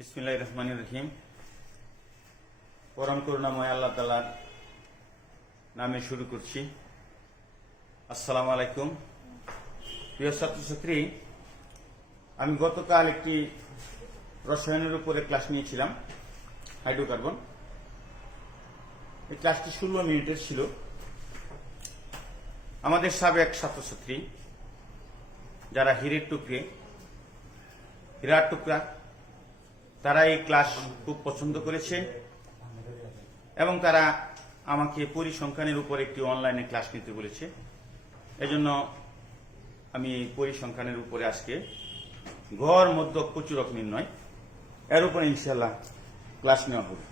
বিসমিল্লাহির রহমানির রহিম। পরম করুণাময় আল্লাহ তাআলার নামে শুরু করছি। আসসালামু আলাইকুম প্রিয় ছাত্রছাত্রী, আমি গতকাল একটি রসায়নের উপরে ক্লাস নিয়েছিলাম, হাইড্রোকার্বন। এই ক্লাসটি 16 মিনিটের ছিল। আমাদের সাবেক ছাত্রছাত্রী যারা হীরার টুকরা, তারা এই ক্লাস খুব পছন্দ করেছে এবং তারা আমাকে পরিসংখ্যানের উপর একটি অনলাইনে ক্লাস নিতে বলেছে। এজন্য আমি পরিসংখ্যানের উপরে আজকে গড় মধ্যক প্রচুরক নির্ণয় এর উপরে ইনশাআল্লাহ ক্লাস নেওয়া হবে।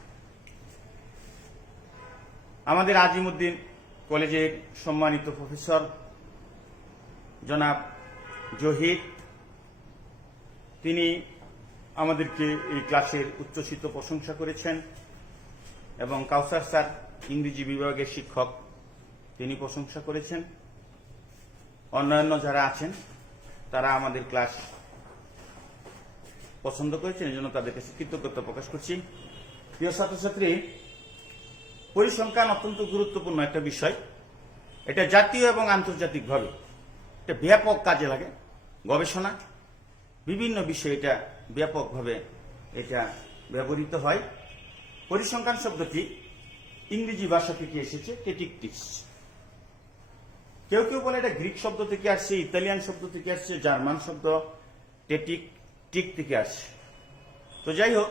আমাদের আজিমউদ্দিন কলেজের সম্মানিত প্রফেসর জনাব জহির, তিনি আমাদেরকে এই ক্লাসের উচ্ছ্বসিত প্রশংসা করেছেন এবং কাউসার স্যার ইংরেজি বিভাগের শিক্ষক, তিনি প্রশংসা করেছেন। অন্যান্য যারা আছেন তারা আমাদের ক্লাস পছন্দ করেছেন, এই জন্য তাদের কাছে কৃতজ্ঞতা প্রকাশ করছি। প্রিয় ছাত্রছাত্রী, পরিসংখ্যান অত্যন্ত গুরুত্বপূর্ণ একটা বিষয়। এটা জাতীয় এবং আন্তর্জাতিকভাবে এটা ব্যাপক কাজে লাগে। গবেষণা বিভিন্ন বিষয়ে এটা ব্যাপকভাবে এটা ব্যবহৃত হয়। পরিসংখ্যান শব্দটি ইংরেজি ভাষা থেকে এসেছে, টেটিকটিক্স। কেউ কেউ বলে এটা গ্রিক শব্দ থেকে আসছে, ইতালিয়ান শব্দ থেকে আসছে, জার্মান শব্দ টেটিক থেকে আসছে। তো যাই হোক,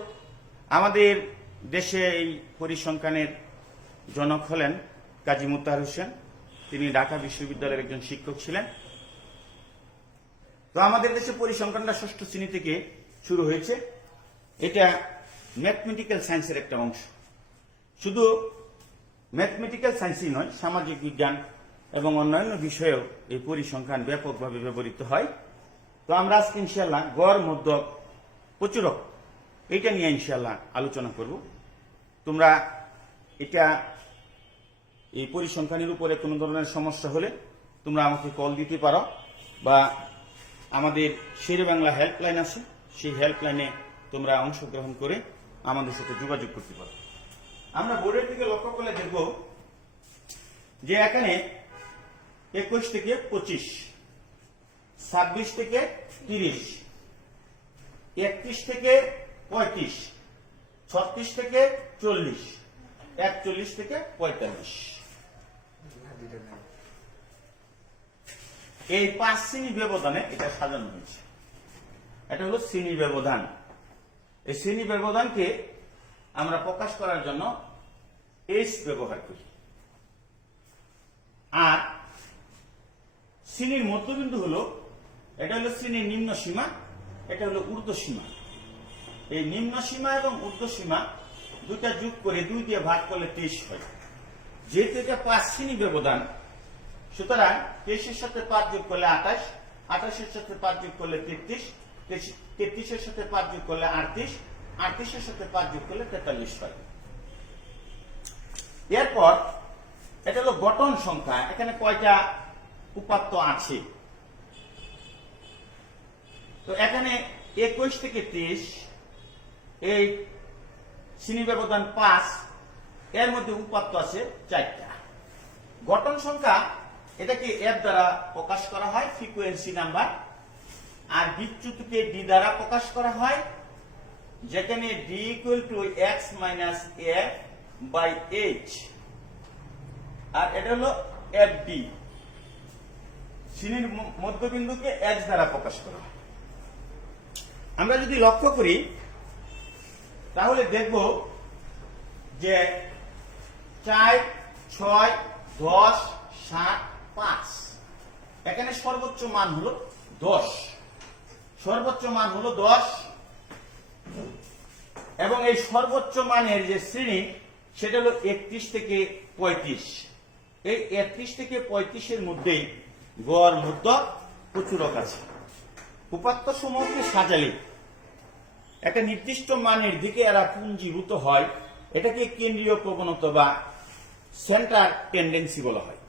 আমাদের দেশে এই পরিসংখ্যানের জনক হলেন কাজী মোতাহার হোসেন। তিনি ঢাকা বিশ্ববিদ্যালয়ের একজন শিক্ষক ছিলেন। তো আমাদের দেশে পরিসংখ্যানটা 6ষ্ঠ শ্রেণী থেকে শুরু হয়েছে। এটা ম্যাথমেটিক্যাল সায়েন্সের একটা অংশ। শুধু ম্যাথমেটিক্যাল সায়েন্সই নয়, সামাজিক বিজ্ঞান এবং অন্যান্য বিষয়েও এই পরিসংখ্যান ব্যাপকভাবে ব্যবহৃত হয়। তো আমরা আজকে ইনশাআল্লাহ গড় মধ্যক প্রচুরক এইটা নিয়ে ইনশাআল্লাহ আলোচনা করব। তোমরা এটা এই পরিসংখ্যানের উপরে কোনো ধরনের সমস্যা হলে তোমরা আমাকে কল দিতে পারো, বা আমাদের শেরেবাংলা হেল্পলাইন আছে, সেই হেল্পলাইনে তোমরা অংশগ্রহণ করে আমাদের সাথে যোগাযোগ করতে পারো। আমরা বোর্ডের দিকে লক্ষ্য করলে দেখব যে এখানে 21 থেকে 25, 26 থেকে 30, 31 থেকে 35, 36 থেকে 40, 41 থেকে 45, এই 5 শ্রেণী ব্যবধানে এটা সাজানো হয়েছে। এটা হলো শ্রেণী ব্যবধান। এই শ্রেণী ব্যবধানকে আমরা প্রকাশ করার জন্য এস ব্যবহার করি। আর শ্রেণীর মধ্যবিন্দু হলো, এটা হলো শ্রেণীর নিম্ন সীমা, এটা হলো ঊর্ধ্ব সীমা। এই নিম্ন সীমা এবং ঊর্ধ্ব সীমা দুইটা যোগ করে 2 দিয়ে ভাগ করলে 23 হয়। যেহেতু এটা 5 শ্রেণী ব্যবধান, সুতরাং 23 এর সাথে 5 যোগ করলে 28, 28 এর সাথে 5 যোগ করলে 33, 33 এর সাথে 5 যোগ করলে 38, 38 এর সাথে 5 যোগ করলে 43 হয়। এরপর এটা হলো গঠন সংখ্যা। এখানে কয়টা উপাত্ত আছে? তো এখানে 21 থেকে 23, এই শ্রেণী ব্যবধান 5, এর মধ্যে উপাত্ত আছে 4টা। গঠন সংখ্যা এটাকে এর দ্বারা প্রকাশ করা হয়, ফ্রিকোয়েন্সি নাম্বার। আর বিচ্যুতিকে ডি দ্বারা প্রকাশ করা হয়, যেখানে D equal to x minus a by h। আর এটা হলো এফ ডি। শ্রেণীর মধ্যবিন্দুকে x দ্বারা প্রকাশ করা হয়। আমরা যদি লক্ষ্য করি তাহলে দেখব যে 4, 6, 10, 7, 5, এখানে সর্বোচ্চ মান হলো 10। সর্বোচ্চ মান হলো 10 এবং এই সর্বোচ্চ মানের যে শ্রেণী সেটা হলো 31 থেকে 35। এই 31 থেকে 35 এর মধ্যেই গড় মধ্যক প্রচুরক আছে। উপাত্ত সমূহকে সাজালে একটা নির্দিষ্ট মানের দিকে এরা পুঞ্জীভূত হয়। এটাকে কেন্দ্রীয় প্রবণতা বা সেন্টার টেন্ডেন্সি বলা হয়।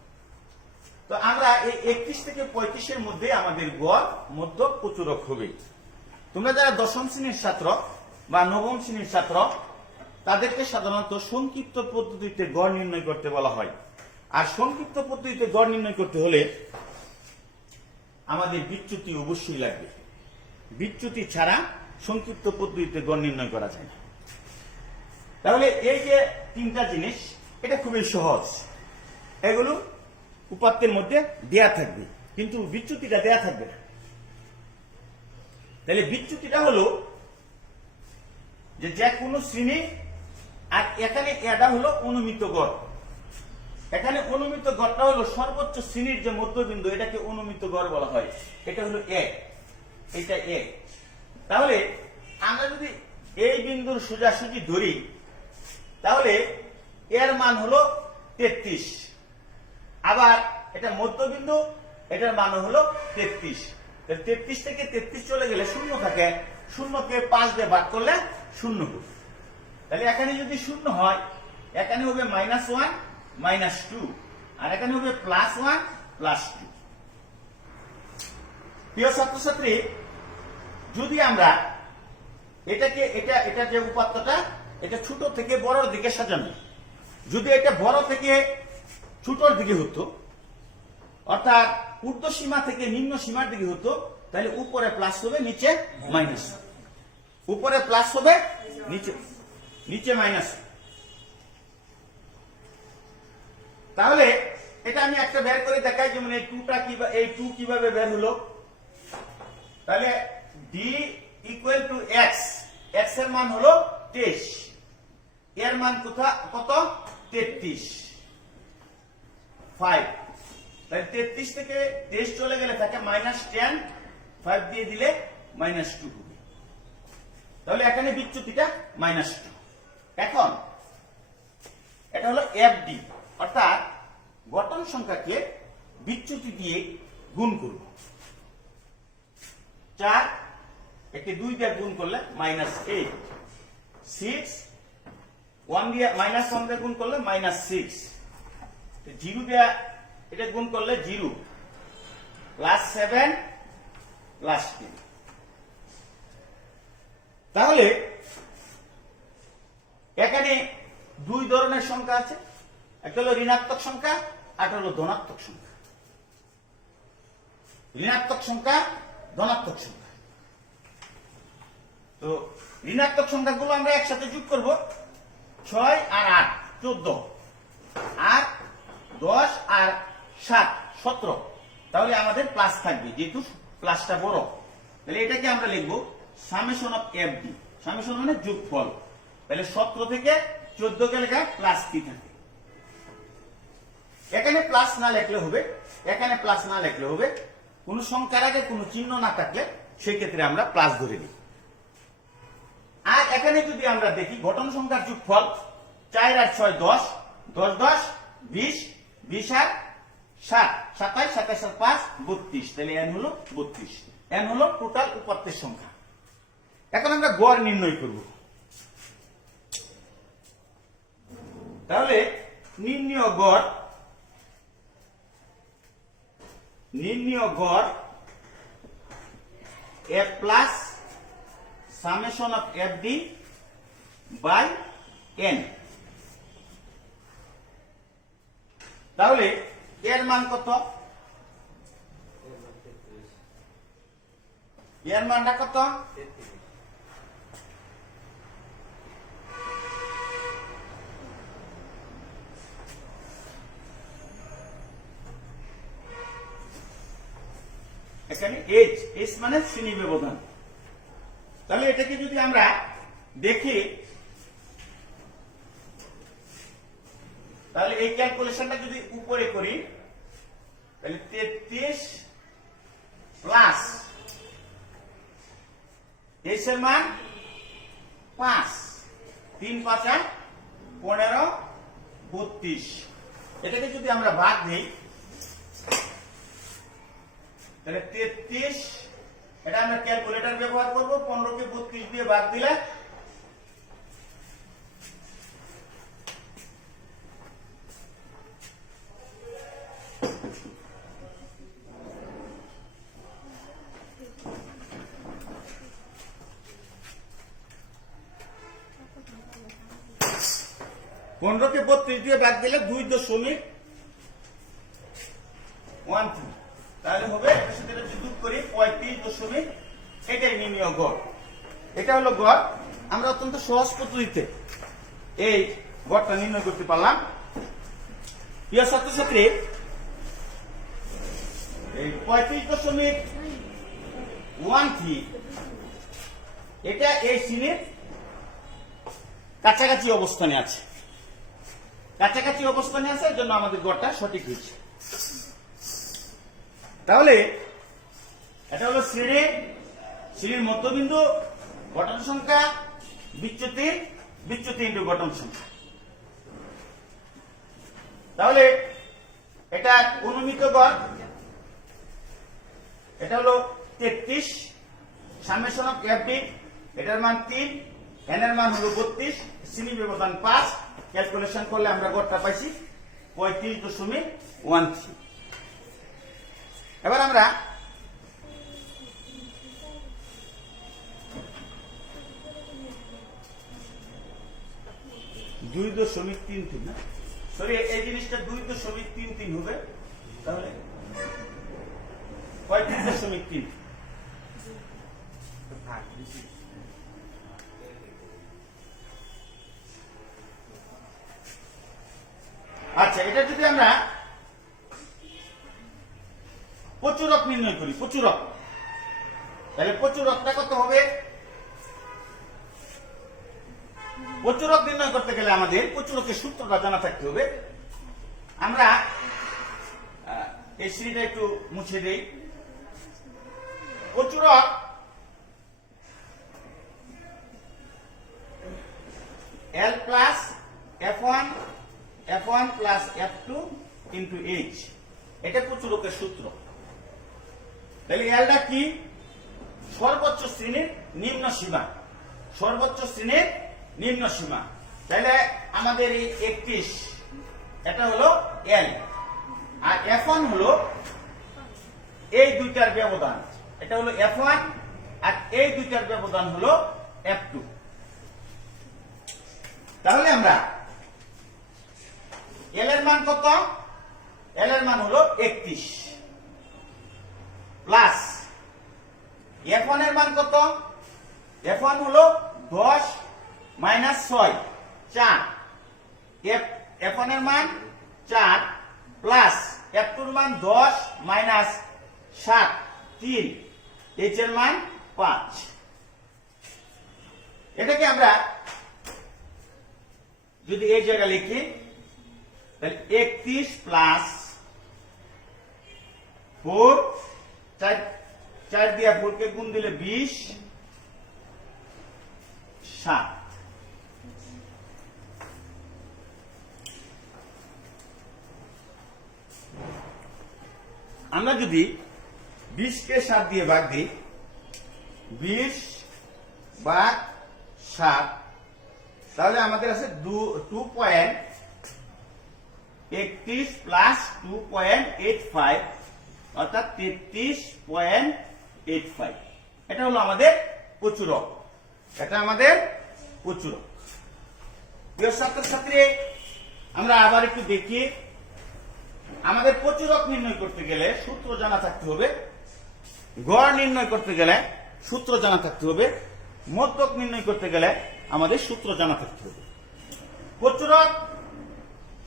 তো আমরা এই 31 থেকে 35 এর মধ্যে আমাদের গড় মধ্যক প্রচুরক হবে। তোমরা যারা 10ম শ্রেণীর ছাত্র, বা নবম শ্রেণীর ছাত্র, তাদেরকে সাধারণত সংক্ষিপ্ত পদ্ধতিতে গড় নির্ণয় করতে বলা হয়। আর সংক্ষিপ্ত পদ্ধতিতে গড় নির্ণয় করতে হলে আমাদের বিচ্যুতি অবশ্যই লাগবে। বিচ্যুতি ছাড়া সংক্ষিপ্ত পদ্ধতিতে গড় নির্ণয় করা যায় না। তাহলে এই যে তিনটা জিনিস, এটা খুবই সহজ। এগুলো উপাত্তের মধ্যে দেয়া থাকবে, কিন্তু বিচ্যুতিটা দেয়া থাকবে না। তাহলে বিচ্যুতিটা হলো যে কোনো শ্রেণী, আর এখানে এটা হলো অনুমিত গড়। এখানে অনুমিত গড়টা হলো সর্বোচ্চ শ্রেণীর যে মধ্যবিন্দু, এটাকে অনুমিত গড় বলা হয়। এটা হলো 1, এটা 1। তাহলে আমরা যদি এই বিন্দুর সোজাসুজি ধরি, তাহলে এর মান হলো 33। আবার এটা মধ্যবিন্দু, এটার মান হলো 33। 33 থেকে 33 চলে গেলে শূন্য থাকে, শূন্যকে 5 দিয়ে ভাগ করলে শূন্য হবে। তাহলে এখানে যদি শূন্য হয়, এখানে হবে -1 -2, আর এখানে হবে +1 +2। প্রিয় ছাত্রছাত্রী, যদি আমরা এটাকে এটা যে উপাত্তটা, এটা ছোট থেকে বড়র দিকে সাজানো। যদি এটা বড় থেকে ছোটর দিকে হতো, অর্থাৎ ঊর্ধ্ব সীমা থেকে নিম্ন সীমার দিকে হতো, তাহলে উপরে প্লাস হবে, নিচে মাইনাস। উপরে প্লাস হবে, নিচে মাইনাস। তাহলে এটা আমি একটা বের করে দেখাই, যেমন এই 2 কিভাবে বের হলো। তাহলে d = x, x এর মান হলো 23, এর মান কত 33, 5। তাহলে 33 থেকে 23 চলে গেলে থাকে -10, 5 দিয়ে দিলে -2 হবে। তাহলে এখানে বিচ্যুতিটা -2। এখন এটা হলো fd, অর্থাৎ গঠন সংখ্যাকে বিচ্যুতি দিয়ে গুণ করব। 4 একে 2 দিয়ে গুণ করলে -8, 6 1 দিয়ে -1 দিয়ে গুণ করলে -6, 0 দিয়ে এটা গুণ করলে 0, +7 +10। তাহলে এখানে দুই ধরনের সংখ্যা আছে, একটা হলো ঋণাত্মক সংখ্যা, আর একটা হলো ধনাত্মক সংখ্যা। ঋণাত্মক সংখ্যা, ধনাত্মক সংখ্যা। তো ঋণাত্মক সংখ্যাগুলো আমরা একসাথে যোগ করব। 6 আর 8 14, আর 10 আর 7 17। তাহলে আমাদের প্লাস থাকবে, যেহেতু প্লাসটা বড়। তাহলে এটাকে আমরা লিখব সামেশন অফ fd। সামেশন মানে যোগফল। তাহলে 17 থেকে 14 কে লেখা +3 থাকে। এখানে প্লাস না লিখলে হবে, এখানে প্লাস না লিখলে হবে। কোন সংখ্যার আগে কোনো চিহ্ন না থাকলে সেই ক্ষেত্রে আমরা প্লাস ধরে নিই। আর এখানে যদি আমরা দেখি গঠন সংখ্যার যোগফল 4 আর 6 10, 10 10 20, 20 আর 7 27, 27 আর 5 32। তাহলে n হলো 32। n হলো টোটাল উপাত্তের সংখ্যা। এখন আমরা গড় নির্ণয় করব। তাহলে নির্ণয় গড় f plus summation of fd by n। তাহলে এর মান কত? এর মানটা কত? এখানে h মানে শ্রেণী ব্যবধান। তাহলে এটাকে যদি আমরা দেখি, তাহলে এই ক্যালকুলেশনটা যদি উপরে করি, তাহলে 33 প্লাস h এর মান 5, 3 5 15 32। এটাকে যদি আমরা ভাগ দেই, তাহলে 33, এটা আমরা ক্যালকুলেটর ব্যবহার করব। 15 কে 32 দিয়ে ভাগ দিলে 15কে 32 দিয়ে ভাগ দিলে 2.13, তাহলে হবে এটার সাথে এটা যোগ করি 35 এটাই নির্ণয় গড়। এটা হলো গড়। আমরা অত্যন্ত সহজ পদ্ধতিতে এই গড়টা নির্ণয় করতে পারলাম। প্রিয় ছাত্রছাত্রী, এই 35.13 এটা এই শ্রেণীর কাছাকাছি অবস্থানে আছে, কাছাকাছি অবস্থানে আছে, এর জন্য আমাদের গড়টা সঠিক হয়েছে। তাহলে এটা হলো শ্রেণীর মধ্যবিন্দু, গঠন সংখ্যা, বিচ্যুতি ইন্টু গঠন সংখ্যা। তাহলে এটা অনুমিত গড়, এটা হলো 33, সামেশন অফ এফডি, এটার মান 3, এন এর মান হলো 32, শ্রেণী ব্যবধান 5, ক্যালকুলেশন করলে আমরা গড়টা পাইছি 35.13। এবার আমরা দুই 2.33 না, সরি এই জিনিসটা 2.33 হবে। তাহলে 35.3। আচ্ছা, এটা যদি আমরা প্রচুরক নির্ণয় করি, প্রচুরক, তাহলে প্রচুরকটা কত হবে? প্রচুরক নির্ণয় করতে গেলে আমাদের প্রচুরকের সূত্রটা জানা থাকতে হবে। আমরা এই শ্রেণীটা একটু মুছে দেই। প্রচুরক L plus F1 plus F2 into H, এটা প্রচুরকের সূত্র। তাহলে এলটা কি? সর্বোচ্চ শ্রেণীর নিম্ন সীমা, সর্বোচ্চ শ্রেণীর নিম্ন সীমা। তাহলে আমাদের এই 31, এটা হলো এল, আর F1 হলো এই দুইটার ব্যবধান, এটা হলো F1, আর এই দুইটার ব্যবধান হলো F2। তাহলে আমরা এল এর মান কত? এল এর মান হলো 31 প্লাস F1 এর মান কত? F1 হলো 10 মাইনাস 6, 4। F1 এর মান 4 প্লাস F2 এর মান 10 মাইনাস 7, 3। H এর মান 5। এটাকে আমরা যদি এই জায়গায় লিখি, তাহলে 31 প্লাস 4, 4 দিয়ে 4 কে গুণ দিলে 20, 7। আমরা যদি 20 কে 7 দিয়ে ভাগ দিই, 20 ভাগ 7, তাহলে আমাদের আছে 2.31 প্লাস 2.85, অর্থাৎ 33.85। এটা হলো আমাদের প্রচুরক, এটা আমাদের প্রচুরক। প্রিয় ছাত্রছাত্রী, আমরা আবার একটু দেখি। আমাদের প্রচুরক নির্ণয় করতে গেলে সূত্র জানা থাকতে হবে, গড় নির্ণয় করতে গেলে সূত্র জানা থাকতে হবে, মধ্যক নির্ণয় করতে গেলে আমাদের সূত্র জানা থাকতে হবে। প্রচুরক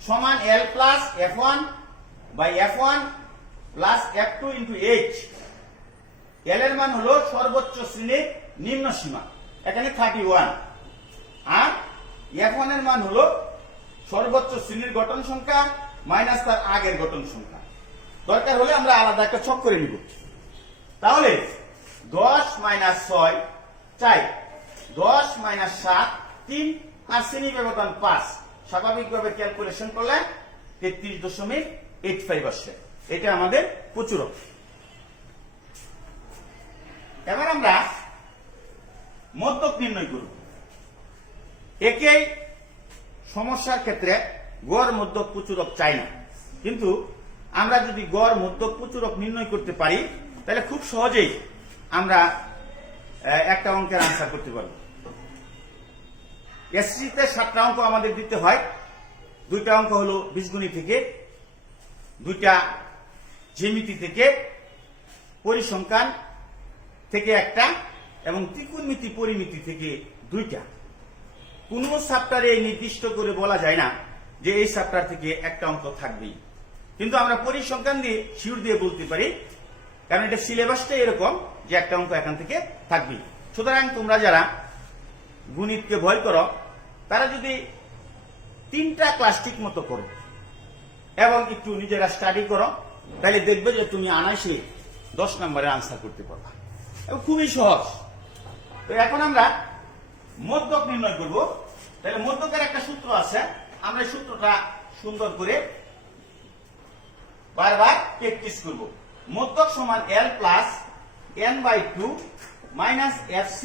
সমান L plus F1 by F1 plus F2 into H। L এর মান হলো সর্বোচ্চ শ্রেণীর নিম্ন সীমা, এখানে 31, আর F1 এর মান হলো সর্বোচ্চ শ্রেণীর গঠন সংখ্যা মাইনাস তার আগের গঠন সংখ্যা। দরকার হলে আমরা আলাদা একটা ছক করে নিব। তাহলে 10 মাইনাস 6, 4, 10 মাইনাস 7, 3, আর শ্রেণী ব্যবধান 5। স্বাভাবিকভাবে ক্যালকুলেশন করলে 33.85 আসছে। এটা আমাদের প্রচুরক। এবার আমরা মধ্যক নির্ণয় করব। একই সমস্যার ক্ষেত্রে গড় মধ্যক প্রচুরক চাই না, কিন্তু আমরা যদি গড় মধ্যক প্রচুরক নির্ণয় করতে পারি, তাহলে খুব সহজেই আমরা একটা অঙ্কের আনসার করতে পারব। এসসিতে 7টা অঙ্ক আমাদের দিতে হয়, দুইটা অঙ্ক হলো বীজগণিত থেকে, দুইটা জ্যামিতি থেকে, পরিসংখ্যান থেকে একটা এবং ত্রিকোণমিতি পরিমিতি থেকে দুইটা। কোন চ্যাপ্টারে নির্দিষ্ট করে বলা যায় না যে এই চ্যাপ্টার থেকে একটা অঙ্ক থাকবেই, কিন্তু আমরা পরিসংখ্যান দিয়ে শিওর দিয়ে বলতে পারি, কারণ এটা সিলেবাসটা এরকম যে একটা অঙ্ক এখান থেকে থাকবেই। সুতরাং তোমরা যারা গণিতকে ভয় করো তারা যদি 3টা ক্লাস ঠিক মতো করো এবং একটু নিজেরা স্টাডি করো, তাহলে দেখবে যে তুমি অনায়াসে 10 নম্বরের আনসার করতে পারবা, এবং খুবই সহজ। তো এখন আমরা মধ্যক নির্ণয় করব। তাহলে মধ্যকের একটা সূত্র আছে, আমরা সূত্রটা সুন্দর করে বারবার প্র্যাকটিস করব। মধ্যক সমান L plus n/2 minus FC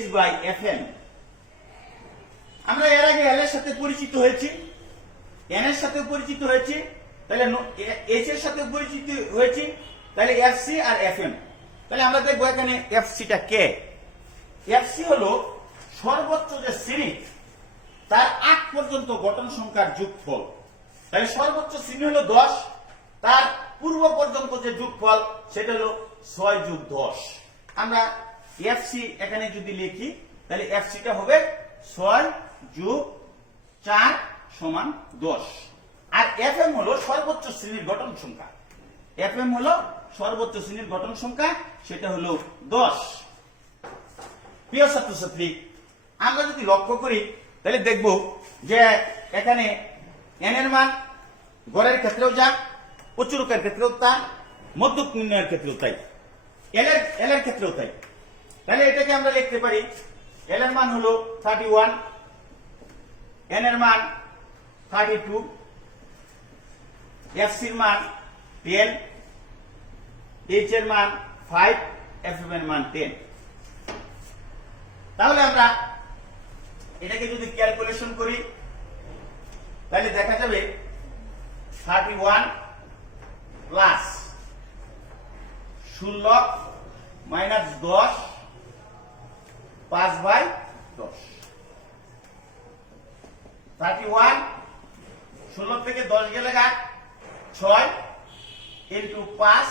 H/Fn। আমরা এর আগে L এর সাথে পরিচিত হয়েছি, n এর সাথে পরিচিত হয়েছি, তাহলে H এর সাথে পরিচিত হয়েছি, তাহলে FC আর Fm। তাহলে আমরা দেখবো এখানে FC টা কে। FC হলো সর্বোচ্চ যে শ্রেণী তার আগ পর্যন্ত গঠন সংখ্যার যোগফল। তাহলে সর্বোচ্চ শ্রেণী হলো 10, তার পূর্ব পর্যন্ত যে যোগফল সেটা হলো 6 যোগ 10। আমরা FC এখানে যদি লিখি তাহলে FC টা হবে 6 যোগ 4 সমান 10। আর FM হলো সর্বোচ্চ শ্রেণীর গঠন সংখ্যা। FM হলো সর্বোচ্চ শ্রেণীর গঠন সংখ্যা, সেটা হলো 10। প্রিয় ছাত্রছাত্রী, আমরা যদি লক্ষ্য করি তাহলে দেখব যে এখানে n এর মান গড়ের ক্ষেত্রেও যা, প্রচুরকের ক্ষেত্রেও তা, মধ্যক নির্ণয়ের ক্ষেত্রেও তাই, L এর ক্ষেত্রেও তাই। তাহলে এটাকে আমরা লিখতে পারি L এর মান হলো 31, n এর মান 32, FC এর মান 10, H এর মান 5, FM এর মান 10। তাহলে আমরা এটাকে যদি ক্যালকুলেশন করি তাহলে দেখা যাবে 31 প্লাস 16 মাইনাস 10 5/10। 31 16 থেকে 10 গেলে 6 ইন্টু 5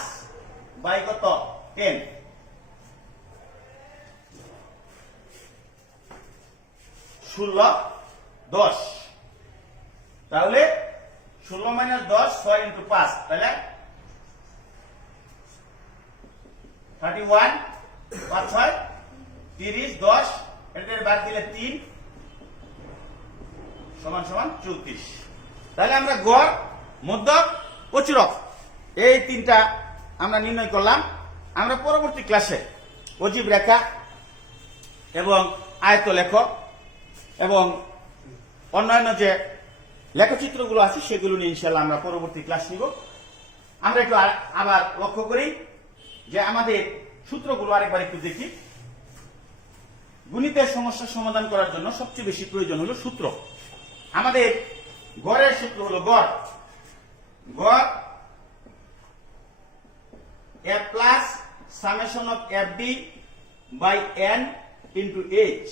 বাই কত 10। 16 10, তাহলে 16 মাইনাস 10 6 ইন্টু 5, তাহলে 31 5 6 30 10, এটার বাদ দিলে 3 সমান সমান 34। তাহলে আমরা গড়, মধ্যক, প্রচুরক এই তিনটা আমরা নির্ণয় করলাম। আমরা পরবর্তী ক্লাসে অজীব রেখা এবং আয়ত লেখ এবং অন্যান্য যে লেখচিত্রগুলো আছে সেগুলো নিয়ে ইনশাআল্লাহ আমরা পরবর্তী ক্লাস নিব। আমরা একটু আবার লক্ষ্য করি যে আমাদের সূত্রগুলো আরেকবার একটু দেখি। গণিতের সমস্যা সমাধান করার জন্য সবচেয়ে বেশি প্রয়োজন হলো সূত্র। আমাদের গড়ের সূত্র হলো গড় a plus summation of FD by n into H।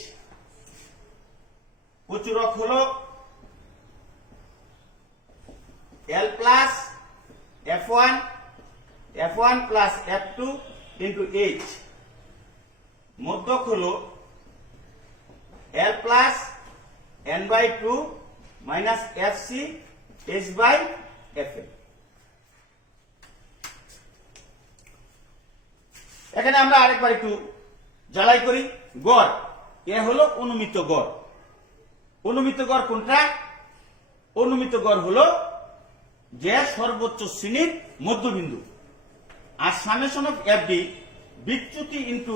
প্রচুরক হলো L plus F1 plus F2 into H। মধ্যক হলো L plus n/2 minus FC H/Fn। এখানে আমরা আরেকবার একটু জ্বালাই করি। গড় এ হলো অনুমিত গড়। অনুমিত গড় কোনটা? অনুমিত গড় হলো যে সর্বোচ্চ শ্রেণীর মধ্যবিন্দু। আর সামেশন অফ FD বিচ্যুতি ইন্টু